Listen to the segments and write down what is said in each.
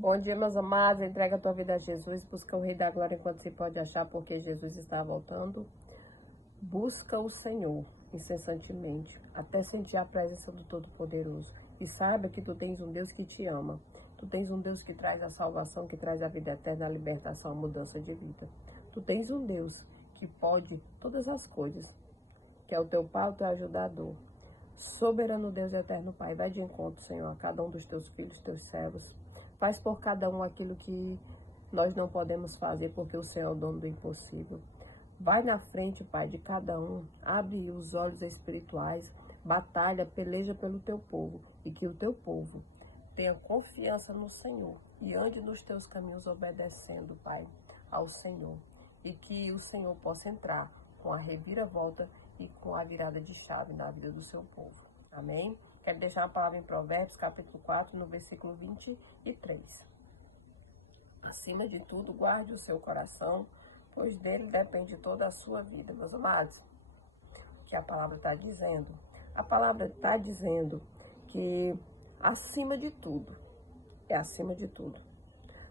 Bom dia, meus amados. Entrega a tua vida a Jesus. Busca o Rei da Glória enquanto se pode achar, porque Jesus está voltando. Busca o Senhor incessantemente, até sentir a presença do Todo-Poderoso. E saiba que tu tens um Deus que te ama. Tu tens um Deus que traz a salvação, que traz a vida eterna, a libertação, a mudança de vida. Tu tens um Deus que pode todas as coisas, que é o teu Pai, o teu ajudador. Soberano Deus e eterno Pai, vai de encontro, Senhor, a cada um dos teus filhos, teus servos. Faz por cada um aquilo que nós não podemos fazer, porque o Senhor é o dono do impossível. Vai na frente, Pai, de cada um. Abre os olhos espirituais. Batalha, peleja pelo teu povo. E que o teu povo tenha confiança no Senhor. E ande nos teus caminhos obedecendo, Pai, ao Senhor. E que o Senhor possa entrar com a reviravolta e com a virada de chave na vida do seu povo. Amém? Quero deixar uma palavra em Provérbios, capítulo 4, no versículo 23. Acima de tudo, guarde o seu coração, pois dele depende toda a sua vida. Meus amados, o que a palavra está dizendo? A palavra está dizendo que acima de tudo,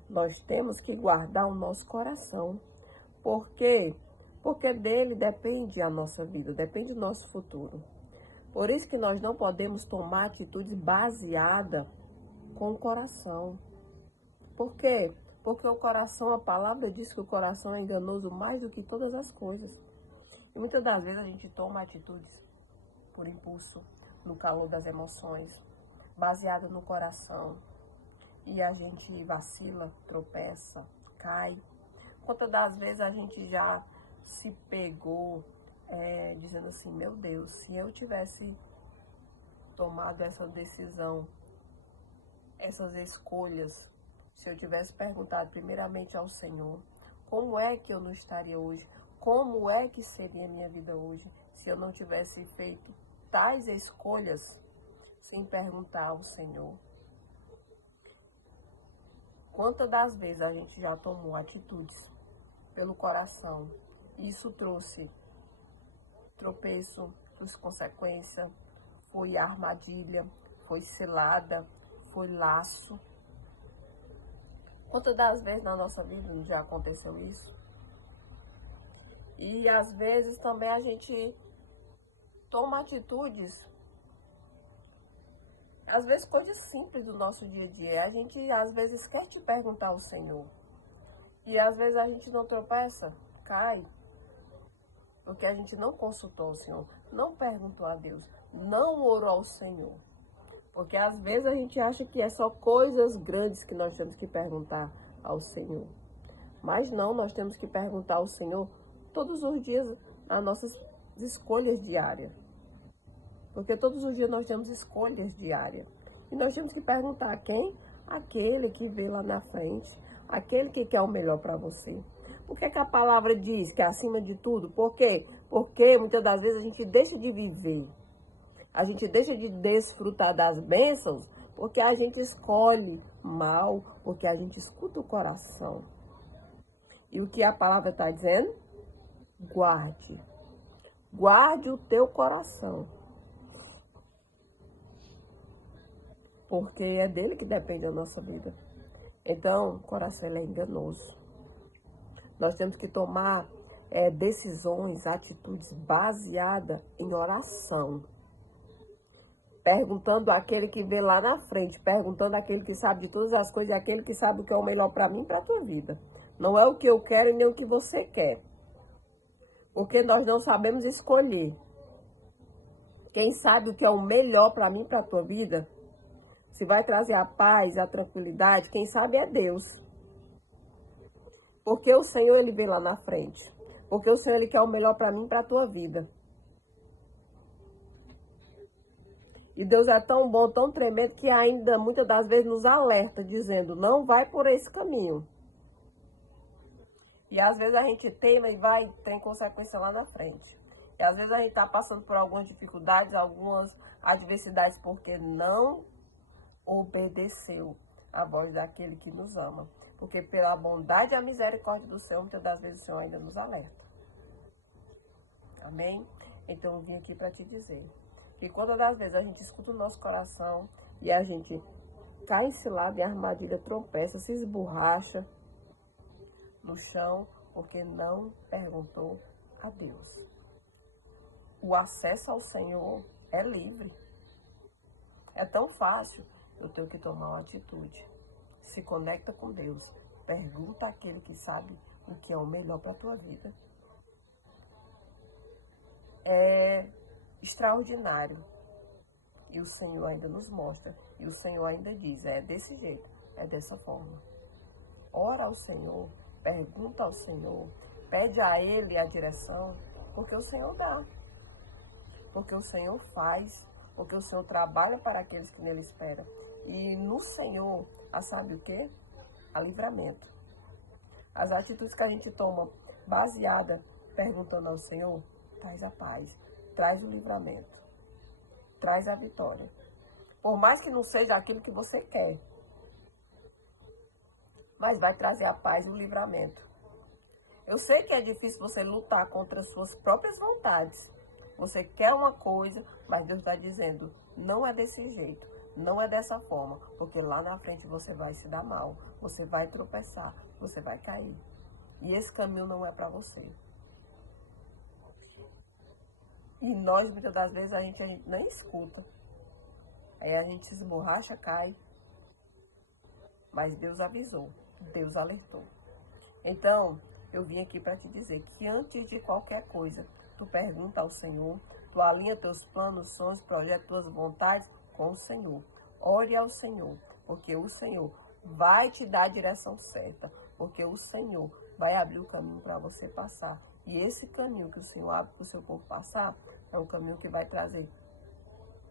nós temos que guardar o nosso coração. Por quê? Porque dele depende a nossa vida, depende do nosso futuro. Por isso que nós não podemos tomar atitudes baseadas com o coração. Por quê? Porque o coração, a palavra diz que o coração é enganoso mais do que todas as coisas. E muitas das vezes a gente toma atitudes por impulso, no calor das emoções, baseada no coração. E a gente vacila, tropeça, cai. Quantas das vezes a gente já se pegou dizendo assim, meu Deus, se eu tivesse tomado essa decisão, essas escolhas, se eu tivesse perguntado primeiramente ao Senhor, como é que eu não estaria hoje? Como é que seria a minha vida hoje se eu não tivesse feito tais escolhas sem perguntar ao Senhor? Quantas das vezes a gente já tomou atitudes pelo coração e isso trouxe tropeço, trouxe consequência, foi armadilha, foi cilada, foi laço. Quantas das vezes na nossa vida já aconteceu isso? E às vezes também a gente toma atitudes, às vezes coisas simples do nosso dia a dia. A gente às vezes quer te perguntar ao Senhor. E às vezes a gente não tropeça, cai. Porque a gente não consultou o Senhor, não perguntou a Deus, não orou ao Senhor. Porque às vezes a gente acha que é só coisas grandes que nós temos que perguntar ao Senhor. Mas não, nós temos que perguntar ao Senhor todos os dias as nossas escolhas diárias. Porque todos os dias nós temos escolhas diárias. E nós temos que perguntar a quem? Aquele que vê lá na frente, aquele que quer o melhor para você. Por que a palavra diz que é acima de tudo? Por quê? Porque muitas das vezes a gente deixa de viver. A gente deixa de desfrutar das bênçãos porque a gente escolhe mal, porque a gente escuta o coração. E o que a palavra está dizendo? Guarde. Guarde o teu coração. Porque é dele que depende a nossa vida. Então, o coração é enganoso. Nós temos que tomar decisões, atitudes baseadas em oração. Perguntando àquele que vê lá na frente, perguntando àquele que sabe de todas as coisas, e àquele que sabe o que é o melhor para mim e para a tua vida. Não é o que eu quero e nem o que você quer. Porque nós não sabemos escolher. Quem sabe o que é o melhor para mim e para a tua vida, se vai trazer a paz, a tranquilidade, quem sabe é Deus. Porque o Senhor, Ele vem lá na frente. Porque o Senhor, Ele quer o melhor para mim e para a tua vida. E Deus é tão bom, tão tremendo, que ainda muitas das vezes nos alerta, dizendo, não vai por esse caminho. E às vezes a gente teima e vai, tem consequência lá na frente. E às vezes a gente está passando por algumas dificuldades, algumas adversidades, porque não obedeceu a voz daquele que nos ama. Porque pela bondade e a misericórdia do Senhor, muitas das vezes o Senhor ainda nos alerta. Amém? Então eu vim aqui para te dizer que quantas das vezes a gente escuta o nosso coração e a gente cai em cilada e armadilha, tropeça, se esborracha no chão, porque não perguntou a Deus. O acesso ao Senhor é livre. É tão fácil. Eu tenho que tomar uma atitude. Se conecta com Deus. Pergunta àquele que sabe o que é o melhor para a tua vida. É extraordinário. E o Senhor ainda nos mostra. E o Senhor ainda diz, é desse jeito, é dessa forma. Ora ao Senhor, pergunta ao Senhor, pede a Ele a direção, porque o Senhor dá. Porque o Senhor faz, porque o Senhor trabalha para aqueles que nele esperam. E no Senhor, sabe o quê? A livramento. As atitudes que a gente toma baseada, perguntando ao Senhor, traz a paz, traz o livramento, traz a vitória. Por mais que não seja aquilo que você quer, mas vai trazer a paz e o livramento. Eu sei que é difícil você lutar contra as suas próprias vontades. Você quer uma coisa, mas Deus está dizendo, não é desse jeito, não é dessa forma, porque lá na frente você vai se dar mal, você vai tropeçar, você vai cair. E esse caminho não é para você. E nós, muitas das vezes, a gente nem escuta. Aí a gente se esborracha, cai. Mas Deus avisou, Deus alertou. Então, eu vim aqui para te dizer que antes de qualquer coisa, tu pergunta ao Senhor, tu alinha teus planos, sonhos, projetos, tuas vontades com o Senhor. Ore ao Senhor, porque o Senhor vai te dar a direção certa, porque o Senhor vai abrir o caminho para você passar. E esse caminho que o Senhor abre para o seu povo passar, é um caminho que vai trazer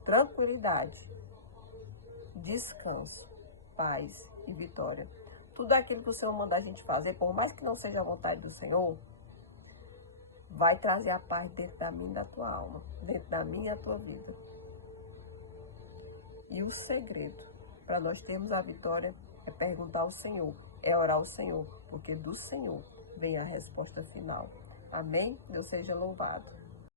tranquilidade, descanso, paz e vitória. Tudo aquilo que o Senhor manda a gente fazer, por mais que não seja a vontade do Senhor, vai trazer a paz dentro da minha e da tua alma, dentro da minha e da tua vida. E o segredo para nós termos a vitória é perguntar ao Senhor, é orar ao Senhor, porque do Senhor vem a resposta final. Amém? Deus seja louvado.